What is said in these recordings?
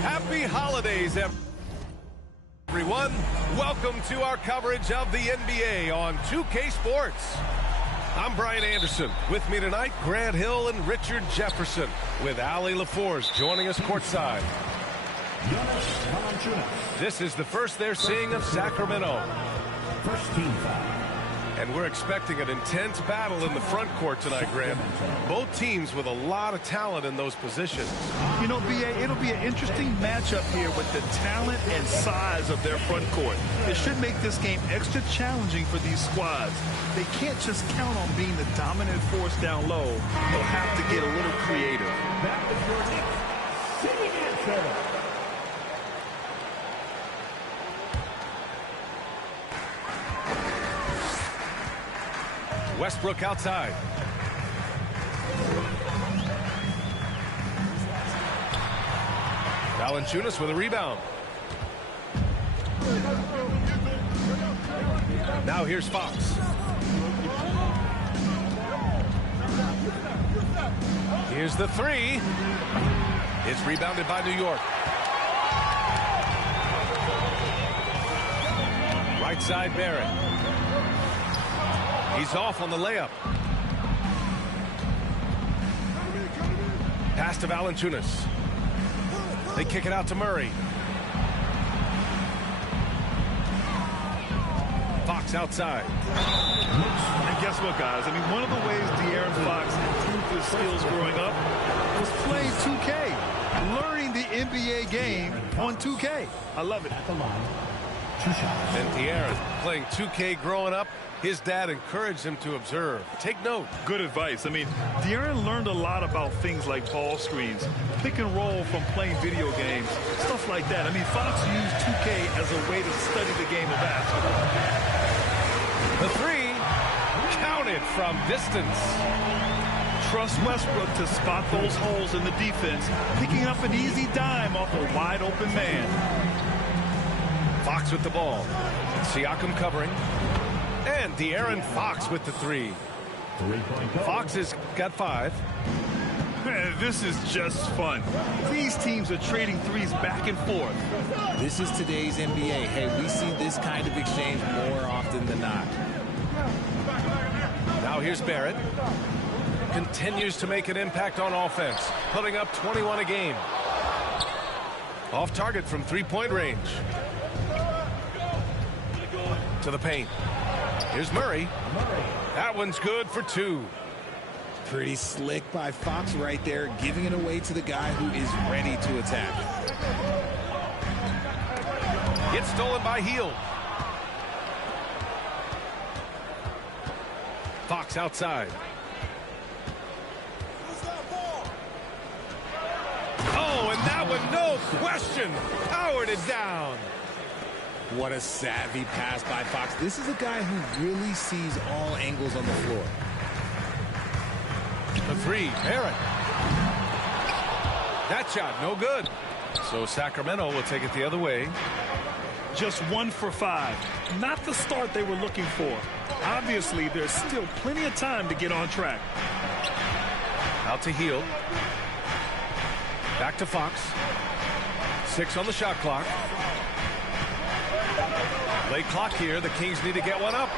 Happy holidays, everyone. Welcome to our coverage of the NBA on 2K Sports. I'm Brian Anderson. With me tonight, Grant Hill and Richard Jefferson, with Ali LaForce joining us courtside. This is the first they're seeing of Sacramento. First team foul. And we're expecting an intense battle in the front court tonight, Grant. Both teams with a lot of talent in those positions. You know, B.A., it'll be an interesting matchup here with the talent and size of their front court. It should make this game extra challenging for these squads. They can't just count on being the dominant force down low. They'll have to get a little creative. That is your next sitting answer. Westbrook outside. Valanciunas with a rebound. Now here's Fox. Here's the three. It's rebounded by New York. Right side, Barrett. He's off on the layup. Pass to Valanciunas. They kick it out to Murray. Fox outside. And guess what, guys? I mean, one of the ways De'Aaron Fox improved his skills growing up was playing 2K, learning the NBA game on 2K. I love it. At the line. 2 shots. And De'Aaron playing 2K growing up. His dad encouraged him to observe. Take note. Good advice. I mean, De'Aaron learned a lot about things like ball screens, pick and roll from playing video games, stuff like that. I mean, Fox used 2K as a way to study the game of basketball. The three, counted from distance. Trust Westbrook to spot those holes in the defense, picking up an easy dime off a wide open man. Fox with the ball. Siakam covering. And De'Aaron Fox with the three. Fox has got 5. This is just fun. These teams are trading threes back and forth. This is today's NBA. Hey, we see this kind of exchange more often than not. Now here's Barrett. Continues to make an impact on offense, putting up 21 a game. Off target from three-point range. To the paint. Here's Murray. That one's good for 2. Pretty slick by Fox right there, giving it away to the guy who is ready to attack. It's stolen by Heel. Fox outside. Oh, and that one, no question, powered it down. What a savvy pass by Fox. This is a guy who really sees all angles on the floor. The three, Barrett. That shot, no good. So Sacramento will take it the other way. Just 1 for 5. Not the start they were looking for. Obviously, there's still plenty of time to get on track. Out to Heel. Back to Fox. 6 on the shot clock. Late clock here. The Kings need to get one up.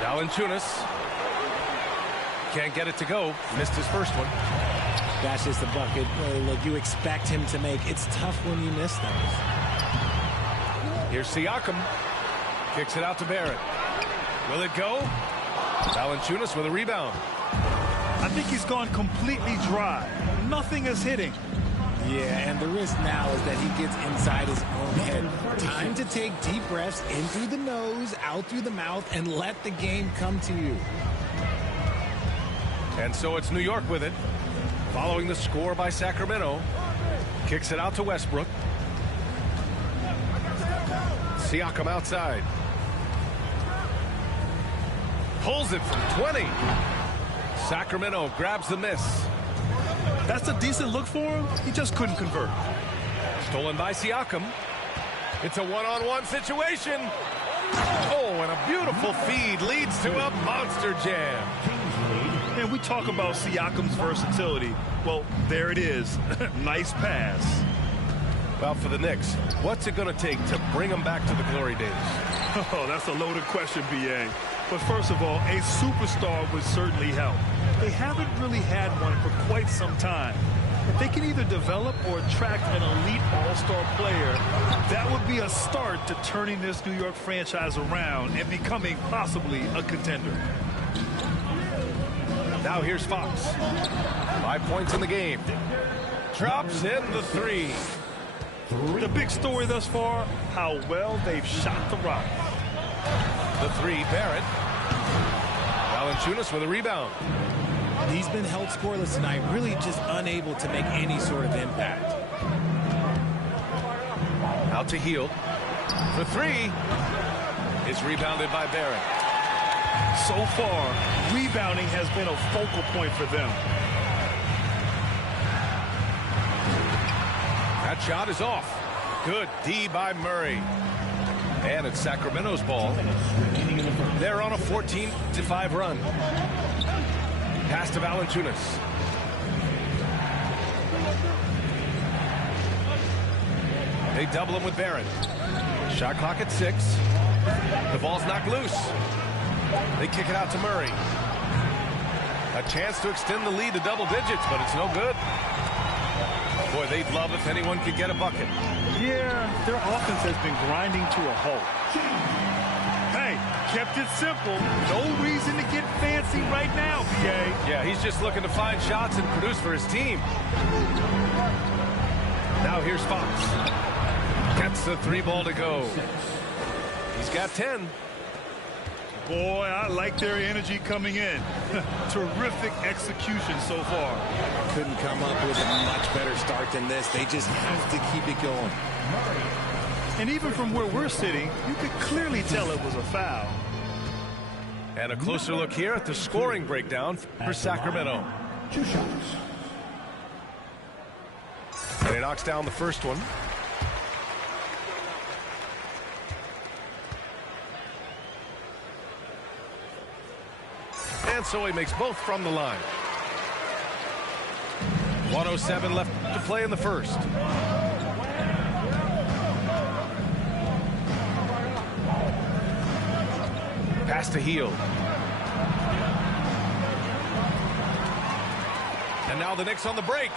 Valanciunas can't get it to go. Missed his first one. That's just a bucket. Look, you expect him to make. It's tough when you miss those. Here's Siakam. Kicks it out to Barrett. Will it go? Valanciunas with a rebound. I think he's gone completely dry. Nothing is hitting. Yeah, and the risk now is that he gets inside his own head. Time to take deep breaths in through the nose, out through the mouth, and let the game come to you. And so it's New York with it. Following the score by Sacramento. Kicks it out to Westbrook. Siakam outside. Pulls it from 20. Sacramento grabs the miss. That's a decent look for him. He just couldn't convert. Stolen by Siakam. It's a one-on-one situation. Oh, and a beautiful feed leads to a monster jam. And we talk about Siakam's versatility. Well, there it is. Nice pass. Well, for the Knicks, what's it going to take to bring them back to the glory days? Oh, that's a loaded question, B.A. But first of all, a superstar would certainly help. They haven't really had one for quite some time. If they can either develop or attract an elite all-star player, that would be a start to turning this New York franchise around and becoming possibly a contender. Now here's Fox. 5 points in the game. Drops in the three. The big story thus far, how well they've shot the rock. The three, Barrett. Valanciunas with a rebound. He's been held scoreless tonight, really just unable to make any sort of impact. Out to Heel. The three is rebounded by Barrett. So far, rebounding has been a focal point for them. That shot is off. Good D by Murray. And it's Sacramento's ball. They're on a 14-5 run. Pass to Valanciunas. They double him with Barrett. Shot clock at 6. The ball's knocked loose. They kick it out to Murray. A chance to extend the lead to double digits, but it's no good. Boy, they'd love if anyone could get a bucket. Yeah, their offense has been grinding to a halt. Hey, kept it simple. No reason to get fancy right now, B.A. Yeah, he's just looking to find shots and produce for his team. Now here's Fox. Gets the 3 ball to go. He's got 10. Boy, I like their energy coming in. Terrific execution so far. Couldn't come up with a much better start than this. They just have to keep it going. And even from where we're sitting, you could clearly tell it was a foul. And a closer look here at the scoring breakdown for Sacramento. 2 shots. And he knocks down the first one. And so he makes both from the line. 1:07 left to play in the first. Pass to Heel. And now the Knicks on the break.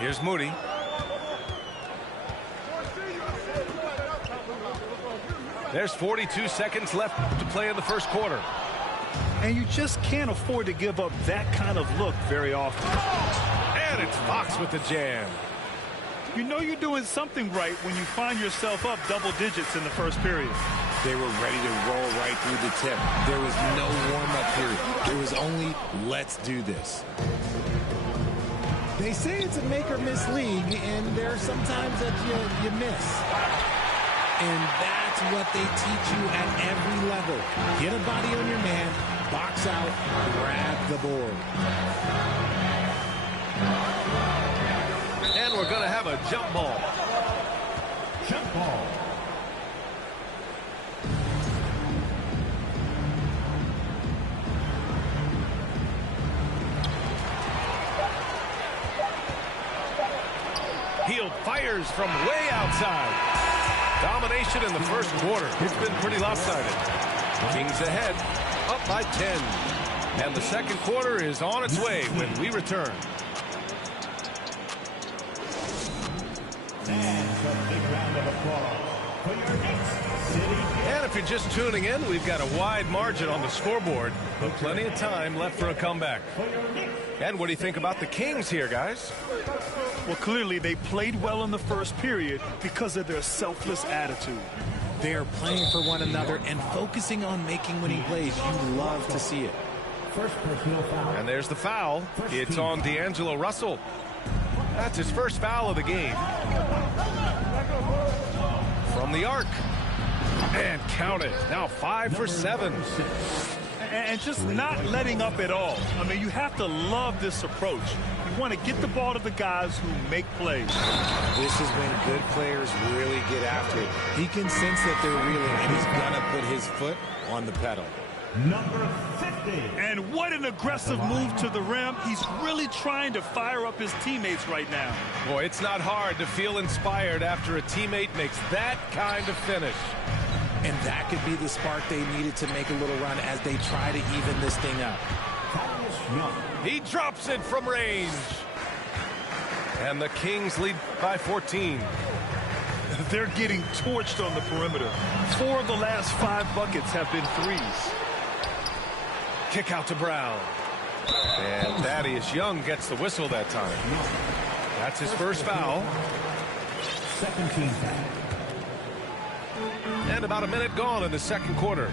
Here's Moody. There's 42 seconds left to play in the first quarter. And you just can't afford to give up that kind of look very often. And it's Fox with the jam. You know you're doing something right when you find yourself up double digits in the first period. They were ready to roll right through the tip. There was no warm-up period. There was only, let's do this. They say it's a make-or-miss league, and there are some times that you miss. And that's what they teach you at every level. Get a body on your man, box out, grab the board. And we're going to have a jump ball. Jump ball. Hield fires from way outside. Domination in the first quarter. It's been pretty lopsided. Kings ahead, up by 10. And the second quarter is on its way when we return. And a big round of applause for your next city. And if you're just tuning in, we've got a wide margin on the scoreboard, but plenty of time left for a comeback. And what do you think about the Kings here, guys? Well, clearly they played well in the first period because of their selfless attitude. They are playing for one another and focusing on making winning plays. You love to see it. First personal foul. And there's the foul. It's on D'Angelo Russell. That's his first foul of the game. From the arc. And count it. Now 5 for 7. And just not letting up at all. I mean, you have to love this approach. You want to get the ball to the guys who make plays. This is when good players really get after it. He can sense that they're reeling, and he's going to put his foot on the pedal. Number 50. And what an aggressive move to the rim. He's really trying to fire up his teammates right now. Boy, it's not hard to feel inspired after a teammate makes that kind of finish. And that could be the spark they needed to make a little run as they try to even this thing up. He drops it from range. And the Kings lead by 14. They're getting torched on the perimeter. 4 of the last 5 buckets have been threes. Kick out to Brown. And Thaddeus Young gets the whistle that time. That's his first foul. Second team foul. And about a minute gone in the second quarter.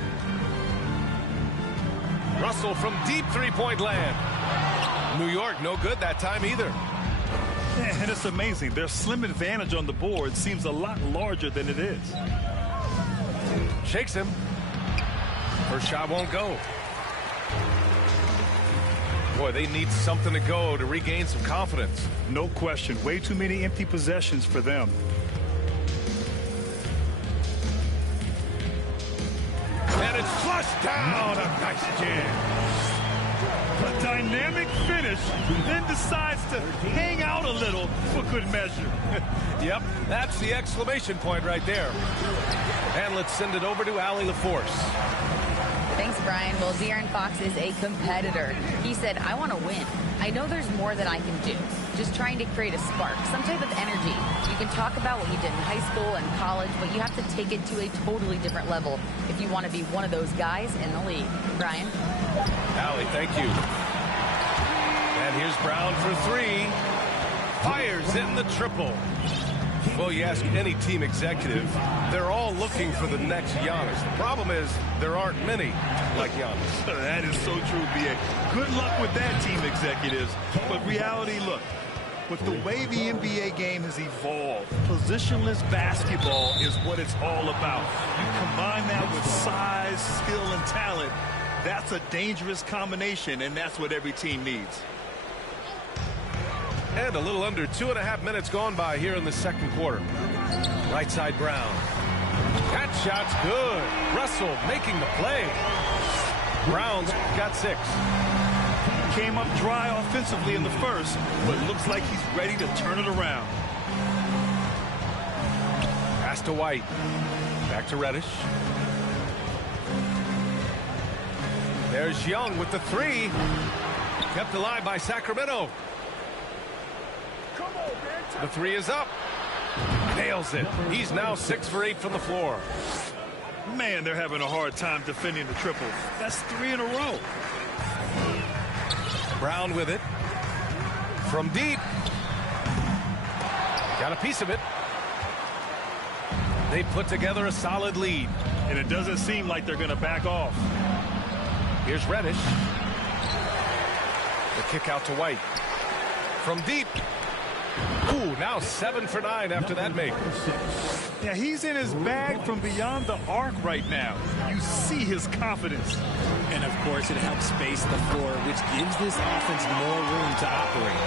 Russell from deep three-point land. New York no good that time either. And it's amazing. Their slim advantage on the board seems a lot larger than it is. Shakes him. First shot won't go. Boy, they need something to go to regain some confidence. No question. Way too many empty possessions for them. And it's flushed down. A nice jam. A dynamic finish, then decides to hang out a little for good measure. Yep, that's the exclamation point right there. And let's send it over to Allie LaForce. Thanks, Brian. Well, De'Aaron Fox is a competitor. He said, I want to win. I know there's more that I can do. Just trying to create a spark, some type of energy. You can talk about what you did in high school and college, but you have to take it to a totally different level if you want to be one of those guys in the league. Brian? Allie, thank you. And here's Brown for 3. Fires in the triple. Well, you ask any team executive, they're all looking for the next Giannis. The problem is there aren't many like Giannis. That is so true, B.A. Good luck with that, team executives. But reality, look, with the way the NBA game has evolved, positionless basketball is what it's all about. You combine that with size, skill, and talent, that's a dangerous combination, and that's what every team needs. And a little under 2.5 minutes gone by here in the second quarter. Right side Brown. That shot's good. Russell making the play. Brown's got 6. Came up dry offensively in the first, but looks like he's ready to turn it around. Pass to White. Back to Reddish. There's Young with the 3. Kept alive by Sacramento. The 3 is up. Nails it. He's now 6 for 8 from the floor. Man, they're having a hard time defending the triple. That's 3 in a row. Brown with it. From deep. Got a piece of it. They put together a solid lead. And it doesn't seem like they're going to back off. Here's Reddish. The kick out to White. From deep. Ooh, now 7 for 9 after that make. Yeah, he's in his bag from beyond the arc right now. You see his confidence. And, of course, it helps space the floor, which gives this offense more room to operate.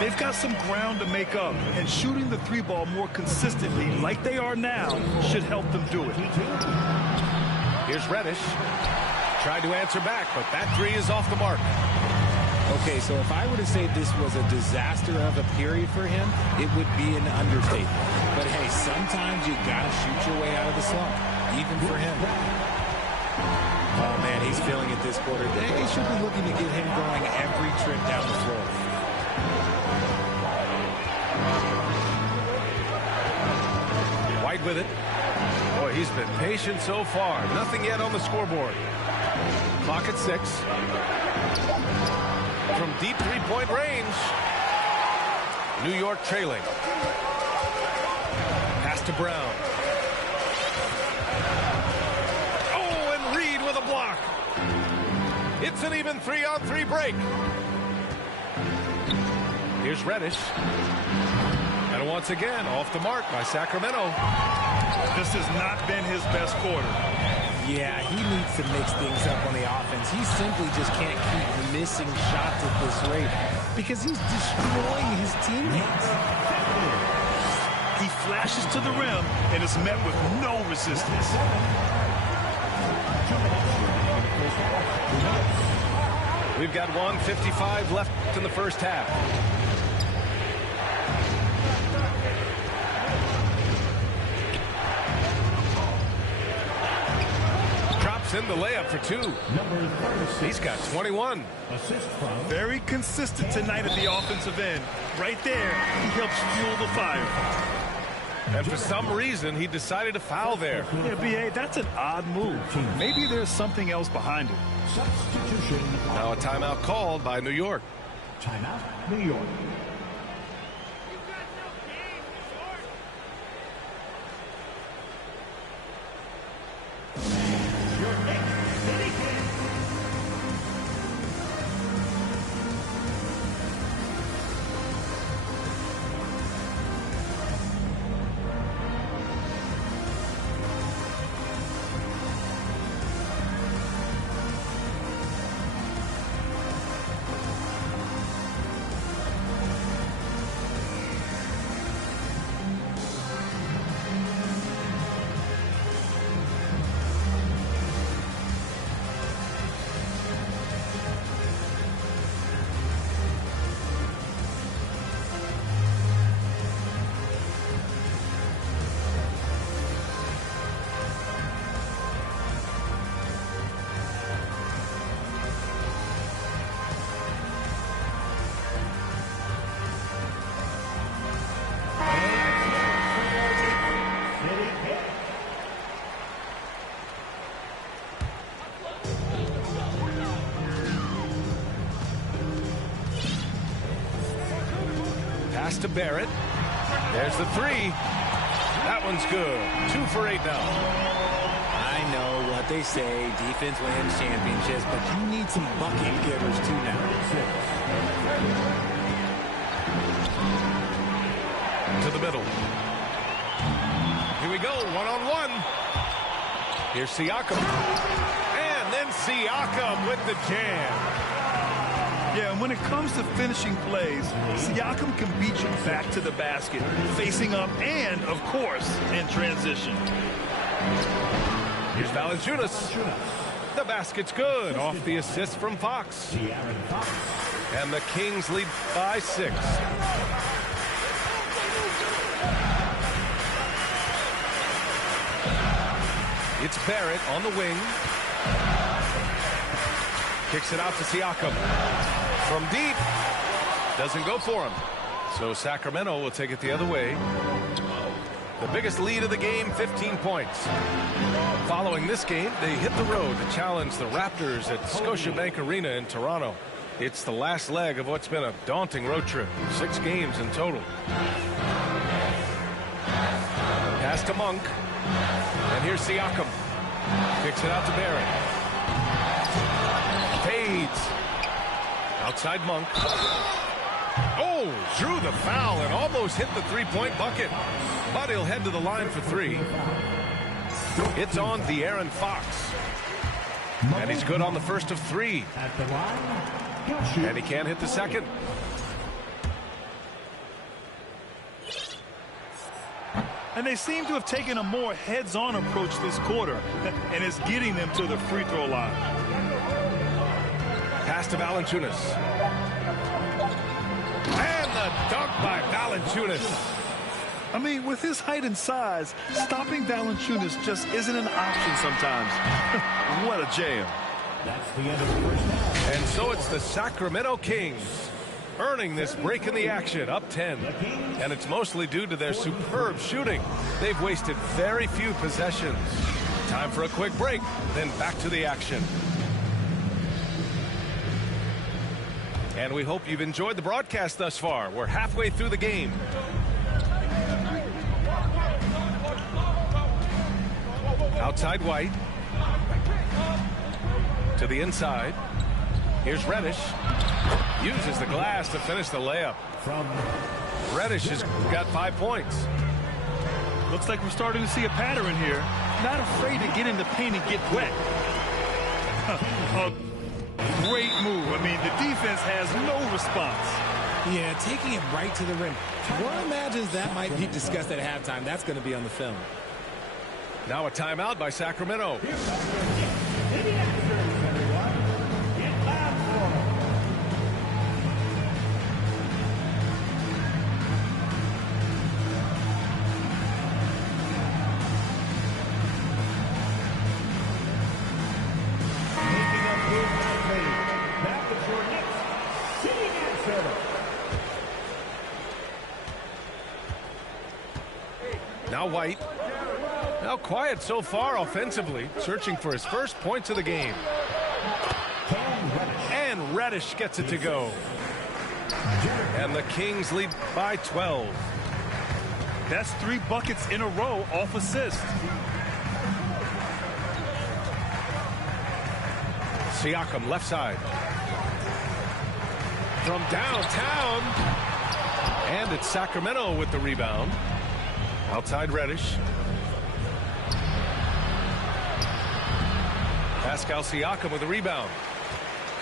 They've got some ground to make up, and shooting the 3-ball more consistently, like they are now, should help them do it. Here's Reddish. Tried to answer back, but that 3 is off the mark. Okay, so if I were to say this was a disaster of a period for him, it would be an understatement. But hey, sometimes you gotta shoot your way out of the slump, even for him. Oh man, he's feeling it this quarter. They should be looking to get him going every trip down the floor. White with it. Boy, he's been patient so far. Nothing yet on the scoreboard. Clock at 6. From deep 3-point range. New York trailing. Pass to Brown. Oh, and Reed with a block. It's an even 3-on-3 break. Here's Reddish. And once again, off the mark by Sacramento. This has not been his best quarter. Yeah, he needs to mix things up on the offense. He simply just can't keep missing shots at this rate because he's destroying his teammates. He flashes to the rim and is met with no resistance. We've got 1:55 left in the first half. In the layup for 2. He's got 21. Very consistent tonight at the offensive end. Right there, he helps fuel the fire. And for some reason, he decided to foul there. Yeah, B.A., that's an odd move. Maybe there's something else behind it. Substitution. Now a timeout called by New York. Timeout, New York. Pass to Barrett. There's the 3. That one's good. 2 for 8 now. I know what they say, defense wins championships, but you need some bucket getters too now. To the middle. Here we go, one-on-one. Here's Siakam. And then Siakam with the jam. Yeah, and when it comes to finishing plays, Siakam can beat you back to the basket, facing up and, of course, in transition. Here's Valanciunas. The basket's good off the assist from Fox. And the Kings lead by 6. It's Barrett on the wing. Kicks it out to Siakam. From deep. Doesn't go for him. So Sacramento will take it the other way. The biggest lead of the game, 15 points. Following this game, they hit the road to challenge the Raptors at Scotiabank Arena in Toronto. It's the last leg of what's been a daunting road trip. 6 games in total. Pass to Monk. And here's Siakam. Kicks it out to Barrett. Fades. Outside Monk. Oh, drew the foul and almost hit the three-point bucket. But he'll head to the line for 3. It's on De'Aaron Fox. And he's good on the first of 3. And he can't hit the second. And they seem to have taken a more heads-on approach this quarter, and it's getting them to the free throw line. Pass to Valanciunas. And the dunk by Valanciunas. I mean, with his height and size, stopping Valanciunas just isn't an option sometimes. What a jam. That's the end of the first half. And so it's the Sacramento Kings earning this break in the action, up 10. And it's mostly due to their superb shooting. They've wasted very few possessions. Time for a quick break, then back to the action. And we hope you've enjoyed the broadcast thus far. We're halfway through the game. Outside White. To the inside. Here's Reddish. Uses the glass to finish the layup. Reddish has got 5 points. Looks like we're starting to see a pattern here. Not afraid to get in the paint and get wet. A great move. I mean, the defense has no response. Yeah, taking it right to the rim. One imagines that might be discussed at halftime. That's going to be on the film. Now a timeout by Sacramento. Now White. Now quiet so far offensively, searching for his first points of the game. And Reddish gets it to go. And the Kings lead by 12. That's 3 buckets in a row off assist. Siakam left side. From downtown. And it's Sacramento with the rebound. Outside Reddish. Pascal Siakam with the rebound.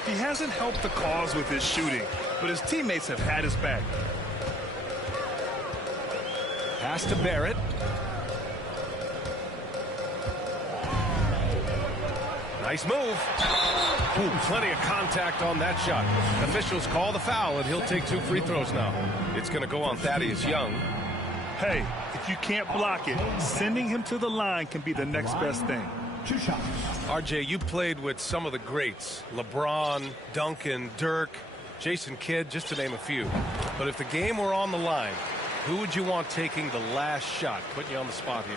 He hasn't helped the cause with his shooting, but his teammates have had his back. Pass to Barrett. Nice move. Ooh, plenty of contact on that shot. Officials call the foul, and he'll take 2 free throws now. It's going to go on Thaddeus Young. Hey, if you can't block it, sending him to the line can be the next best thing. 2 shots. RJ, you played with some of the greats. LeBron, Duncan, Dirk, Jason Kidd, just to name a few. But if the game were on the line, who would you want taking the last shot? Putting you on the spot here.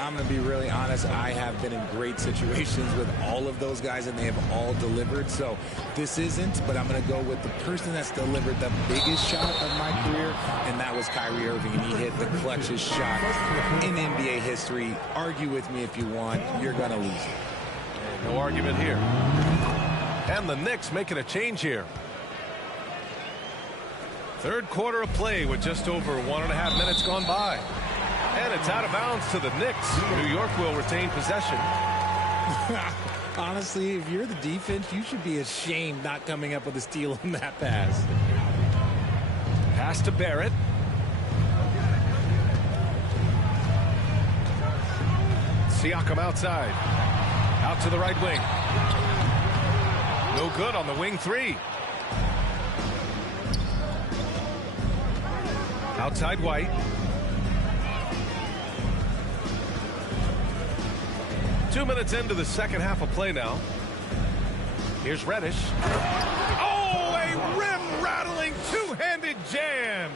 I'm going to be really honest. I have been in great situations with all of those guys, and they have all delivered. So this isn't, but I'm going to go with the person that's delivered the biggest shot of my career, and that was Kyrie Irving, and he hit the clutchest shot in NBA history. Argue with me if you want. You're going to lose it. No argument here. And the Knicks making a change here. Third quarter of play with just over 1.5 minutes gone by. And it's out of bounds to the Knicks. New York will retain possession. Honestly, if you're the defense, you should be ashamed not coming up with a steal on that pass. Pass to Barrett. Siakam outside. Out to the right wing. No good on the wing 3. Outside White. 2 minutes into the second half of play now. Here's Reddish. Oh, a rim-rattling two-handed jam.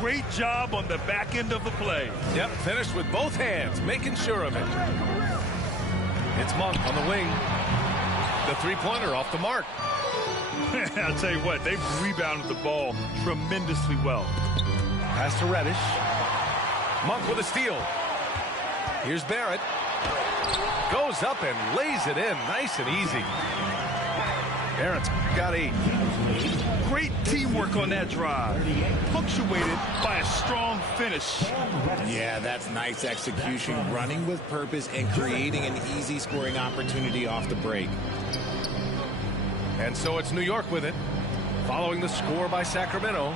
Great job on the back end of the play. Yep, finished with both hands, making sure of it. It's Monk on the wing. The three-pointer off the mark. I'll tell you what, they've rebounded the ball tremendously well. Pass to Reddish. Monk with a steal. Here's Barrett. Goes up and lays it in nice and easy. Barrett's got 8. Great teamwork on that drive, punctuated by a strong finish. Yeah, that's nice execution, running with purpose and creating an easy scoring opportunity off the break. And so it's New York with it, following the score by Sacramento.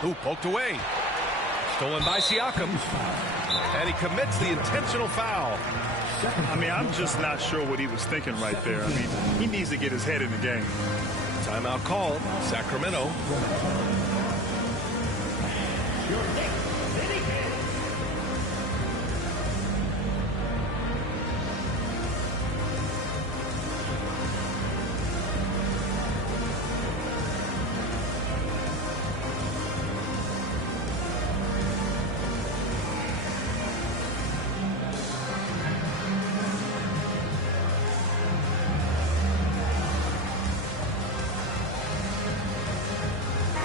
Who poked away. Stolen by Siakam. And he commits the intentional foul. I mean, I'm just not sure what he was thinking right there. I mean, he needs to get his head in the game. Timeout called. Sacramento.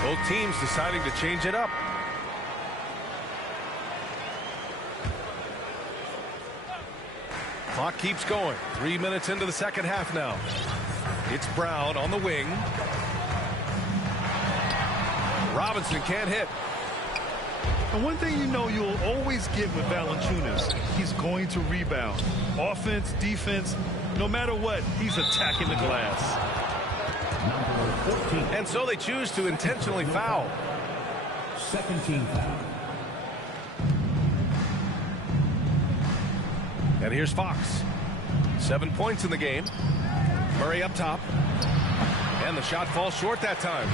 Both teams deciding to change it up. Clock keeps going. 3 minutes into the second half now. It's Brown on the wing. Robinson can't hit. And one thing you know you'll always get with Valanciunas, he's going to rebound. Offense, defense, no matter what, he's attacking the glass. And so they choose to intentionally foul. Second team foul. And here's Fox. 7 points in the game. Murray up top. And the shot falls short that time.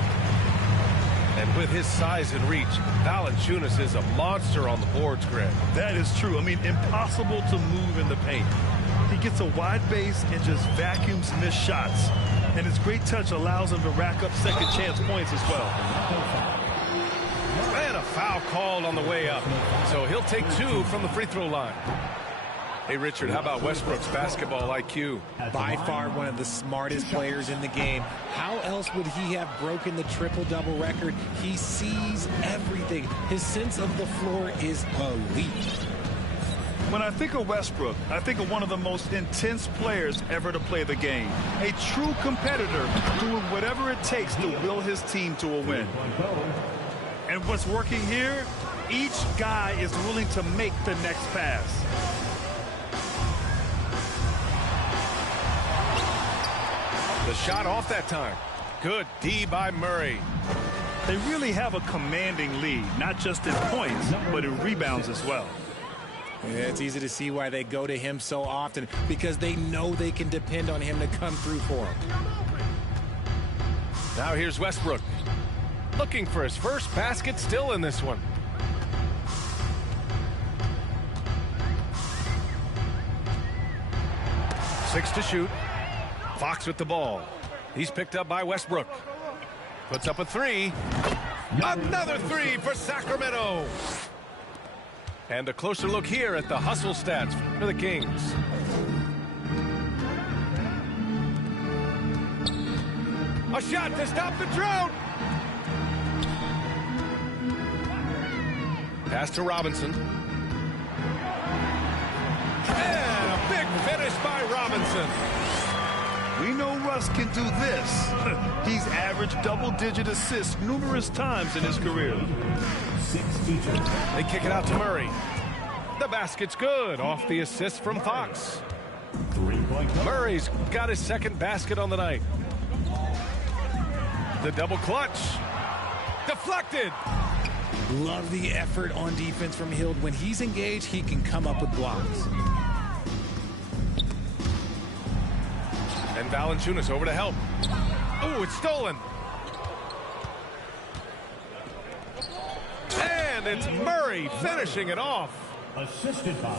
And with his size and reach, Valanciunas is a monster on the boards, Greg. That is true. I mean, impossible to move in the paint. He gets a wide base and just vacuums missed shots. And his great touch allows him to rack up second chance points as well. And a foul called on the way up. So he'll take 2 from the free throw line. Hey, Richard, how about Westbrook's basketball IQ? By far one of the smartest players in the game. How else would he have broken the triple-double record? He sees everything. His sense of the floor is elite. When I think of Westbrook, I think of one of the most intense players ever to play the game. A true competitor doing whatever it takes to will his team to a win. And what's working here? Each guy is willing to make the next pass. The shot off that time. Good D by Murray. They really have a commanding lead, not just in points, but in rebounds as well. Yeah, it's easy to see why they go to him so often, because they know they can depend on him to come through for them. Now here's Westbrook. Looking for his first basket still in this one. Six to shoot. Fox with the ball. He's picked up by Westbrook. Puts up a 3. Another 3 for Sacramento. And a closer look here at the hustle stats for the Kings. A shot to stop the drought. Pass to Robinson. And a big finish by Robinson. We know Russ can do this. He's averaged double-digit assists numerous times in his career. They kick it out to Murray. The basket's good off the assist from Fox. Murray's got his second basket on the night. The double clutch. Deflected. Love the effort on defense from Hield. When he's engaged, he can come up with blocks. And Valanciunas over to help. Oh, it's stolen. And it's Murray finishing it off.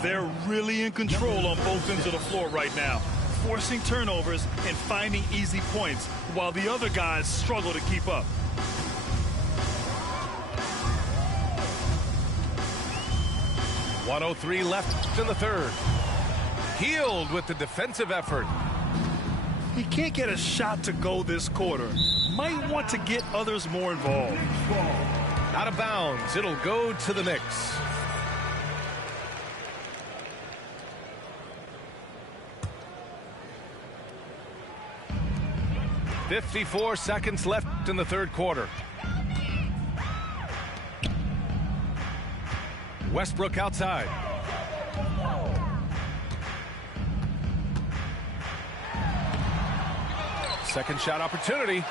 They're really in control on both ends of the floor right now, forcing turnovers and finding easy points while the other guys struggle to keep up. 1:03 left in the third. Healed with the defensive effort. He can't get a shot to go this quarter. Might want to get others more involved. Out of bounds. It'll go to the Knicks. .54 seconds left in the third quarter. Westbrook outside. Second shot opportunity.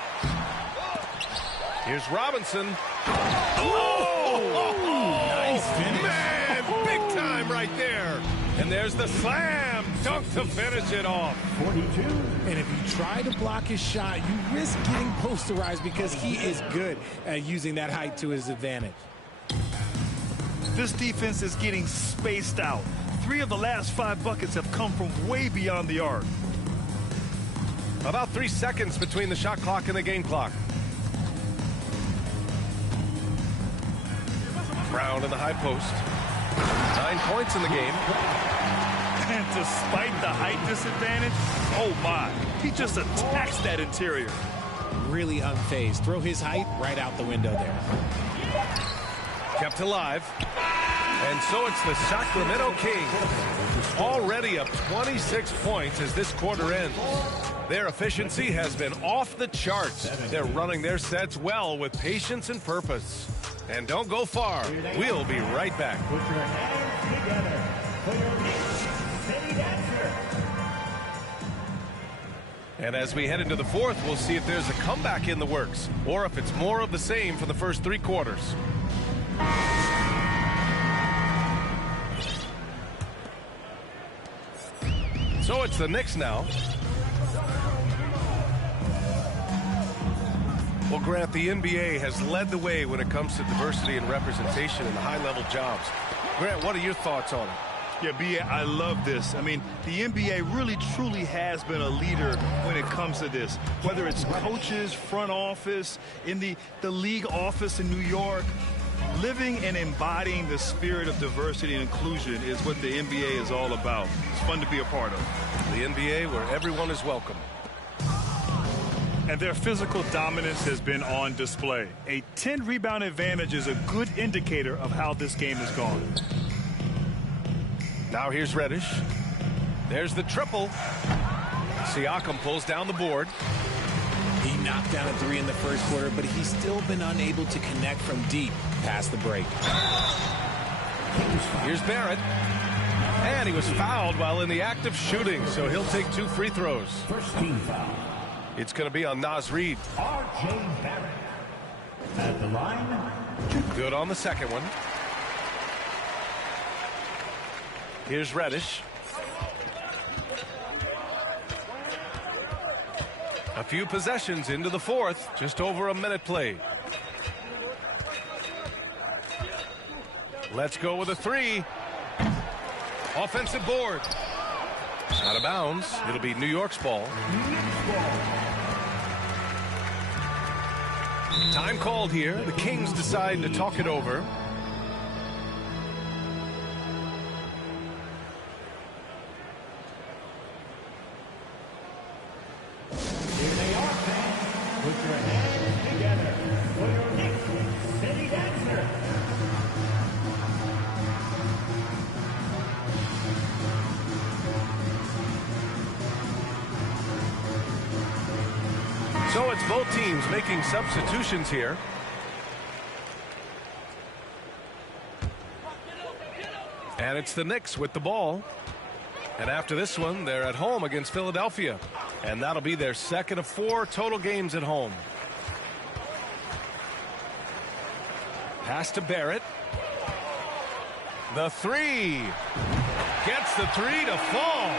Here's Robinson. Oh! Nice finish. Man, big time right there. And there's the slam dunk to finish it off. 42. And if you try to block his shot, you risk getting posterized because he is good at using that height to his advantage. This defense is getting spaced out. 3 of the last 5 buckets have come from way beyond the arc. About 3 seconds between the shot clock and the game clock. Brown in the high post. 9 points in the game. And despite the height disadvantage, oh my, he just attacks that interior. Really unfazed. Throw his height right out the window there. Kept alive. And so it's the Sacramento Kings. Already up 26 points as this quarter ends. Their efficiency has been off the charts. They're running their sets well with patience and purpose. And don't go far. We'll be right back. Put your hands together for your Knicks City Dancer. And as we head into the fourth, we'll see if there's a comeback in the works or if it's more of the same for the first 3 quarters. So it's the Knicks now. Well, Grant, the NBA has led the way when it comes to diversity and representation in the high-level jobs. Grant, what are your thoughts on it? Yeah, B.A., I love this. I mean, the NBA really, truly has been a leader when it comes to this. Whether it's coaches, front office, in the league office in New York, living and embodying the spirit of diversity and inclusion is what the NBA is all about. It's fun to be a part of. The NBA where everyone is welcome. And their physical dominance has been on display. A 10-rebound advantage is a good indicator of how this game has gone. Now here's Reddish. There's the triple. Siakam pulls down the board. He knocked down a 3 in the first quarter, but he's still been unable to connect from deep past the break. Here's Barrett. And he was fouled while in the act of shooting, so he'll take 2 free throws. First team foul. It's going to be on Naz Reid. R.J. Barrett. At the line. Good on the second one. Here's Reddish. A few possessions into the fourth. Just over a minute played. Let's go with a 3. Offensive board. Out of bounds. It'll be New York's ball. Time called here. The Kings decide to talk it over. Here they are, fans. Put your hands together for your Knicks City Dancer. So it's both teams making substitutions here. And it's the Knicks with the ball. And after this one, they're at home against Philadelphia. And that'll be their second of 4 total games at home. Pass to Barrett. The 3. Gets the 3 to fall.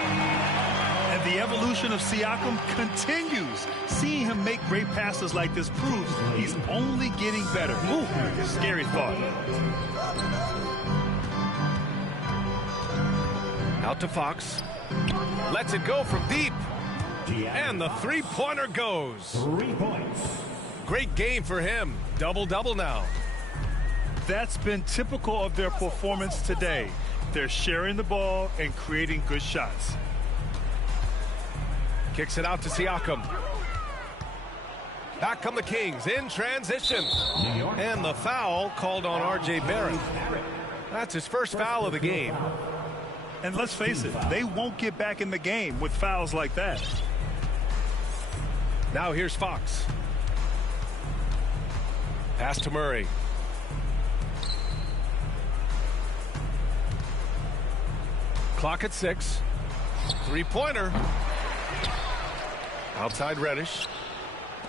And the evolution of Siakam continues. Seeing him make great passes like this proves he's only getting better. Ooh, scary thought. Out to Fox. Lets it go from deep. And the 3-pointer goes. 3 points. Great game for him. Double-double now. That's been typical of their performance today. They're sharing the ball and creating good shots. Kicks it out to Siakam. Back come the Kings in transition. And the foul called on R.J. Barrett. That's his first foul of the game. And let's face it, they won't get back in the game with fouls like that. Now here's Fox. Pass to Murray. Clock at 6. Three-pointer. Outside Reddish.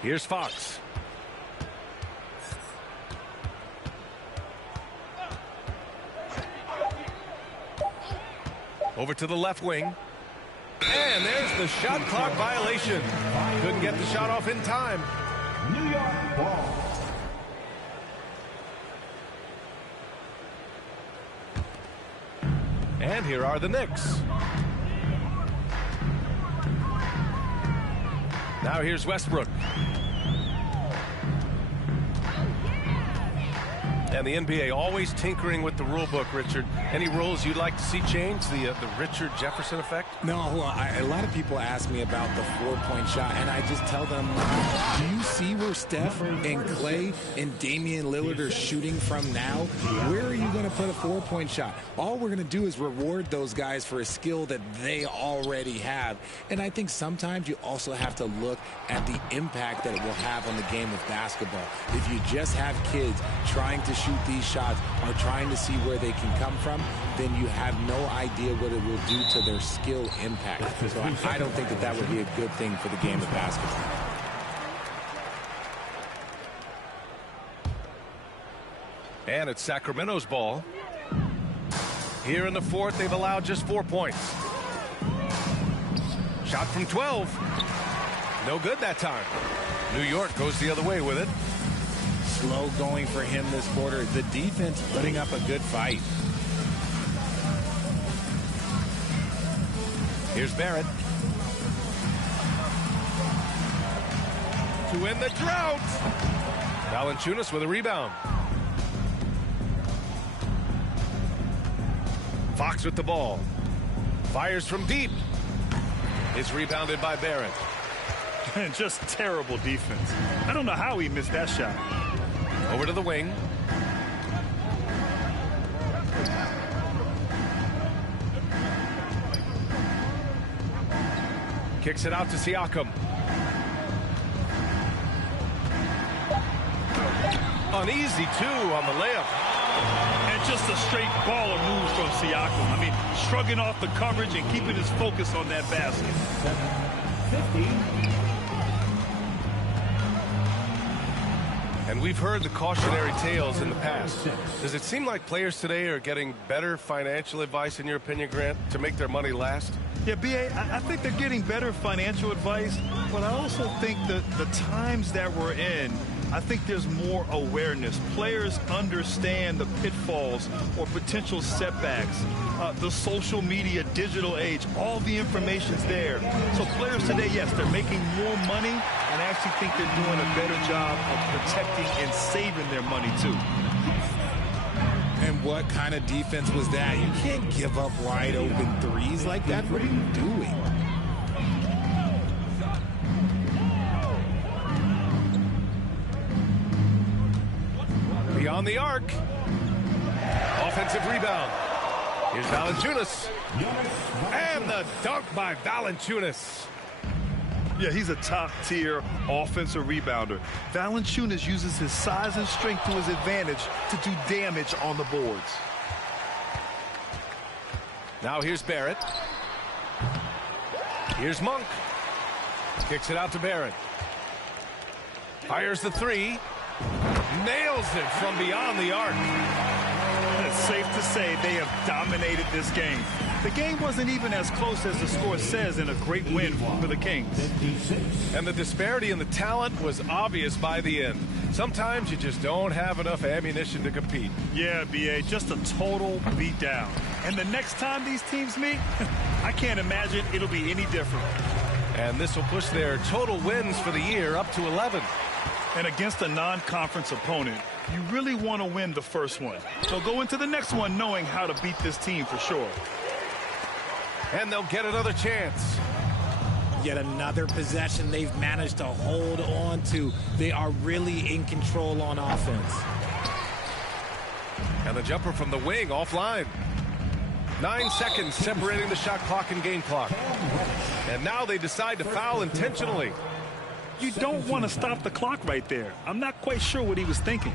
Here's Fox. Over to the left wing. And there's the shot clock violation. Couldn't get the shot off in time. New York ball. And here are the Knicks. Now here's Westbrook. And the NBA always tinkering with the rule book, Richard. Any rules you'd like to see change? The Richard Jefferson effect? No, well, a lot of people ask me about the four-point shot, and I just tell them, do you see where Steph and Clay and Damian Lillard are shooting from now? Where are you going to put a four-point shot? All we're going to do is reward those guys for a skill that they already have. And I think sometimes you also have to look at the impact that it will have on the game of basketball. If you just have kids trying to shoot these shots or trying to see where they can come from, then you have no idea what it will do to their skill impact. So I don't think that that would be a good thing for the game of basketball. And it's Sacramento's ball. Here in the fourth, they've allowed just 4 points. Shot from 12. No good that time. New York goes the other way with it. Slow going for him this quarter. The defense putting up a good fight. Here's Barrett. To win the drought. Valanciunas with a rebound. Fox with the ball. Fires from deep. Is rebounded by Barrett. And just terrible defense. I don't know how he missed that shot. Over to the wing. Kicks it out to Siakam. Uneasy, too, on the layup. And just a straight baller move from Siakam. I mean, shrugging off the coverage and keeping his focus on that basket. 15. And we've heard the cautionary tales in the past. Does it seem like players today are getting better financial advice, in your opinion, Grant, to make their money last? Yeah, B.A., I think they're getting better financial advice, but I also think that the times that we're in, I think there's more awareness. Players understand the pitfalls or potential setbacks. The social media, digital age, all the information's there. So players today, yes, they're making more money, and I actually think they're doing a better job of protecting and saving their money, too. And what kind of defense was that? You can't give up wide open threes like that. What are you doing? Beyond the arc. Offensive rebound. Here's Valanciunas. And the dunk by Valanciunas. Yeah, he's a top-tier offensive rebounder. Valanciunas uses his size and strength to his advantage to do damage on the boards. Now here's Barrett. Here's Monk. Kicks it out to Barrett. Fires the three. Nails it from beyond the arc. It's safe to say they have dominated this game. The game wasn't even as close as the score says in a great win for the Kings. And the disparity in the talent was obvious by the end. Sometimes you just don't have enough ammunition to compete. Yeah, B.A., just a total beatdown. And the next time these teams meet, I can't imagine it'll be any different. And this will push their total wins for the year up to 11. And against a non-conference opponent, You really want to win the first one. So go into the next one knowing how to beat this team for sure. And they'll get another chance. Yet another possession they've managed to hold on to. They are really in control on offense. And the jumper from the wing offline. 9 seconds separating the shot clock and game clock. And now they decide to foul intentionally. You don't want to stop the clock right there. I'm not quite sure what he was thinking.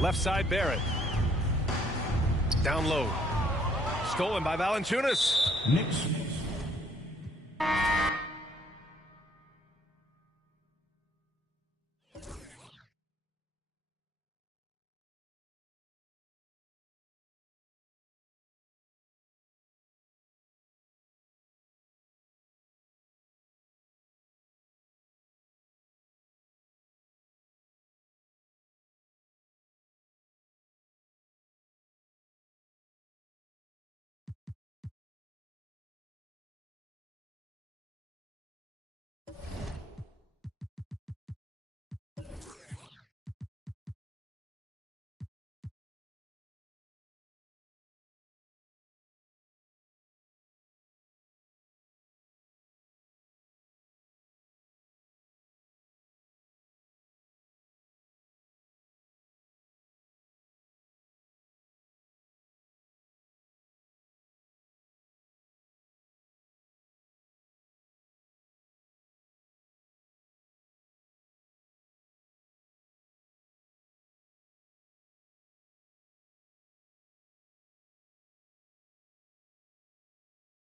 Left side Barrett. Down low. Stolen by Valanciunas. Knicks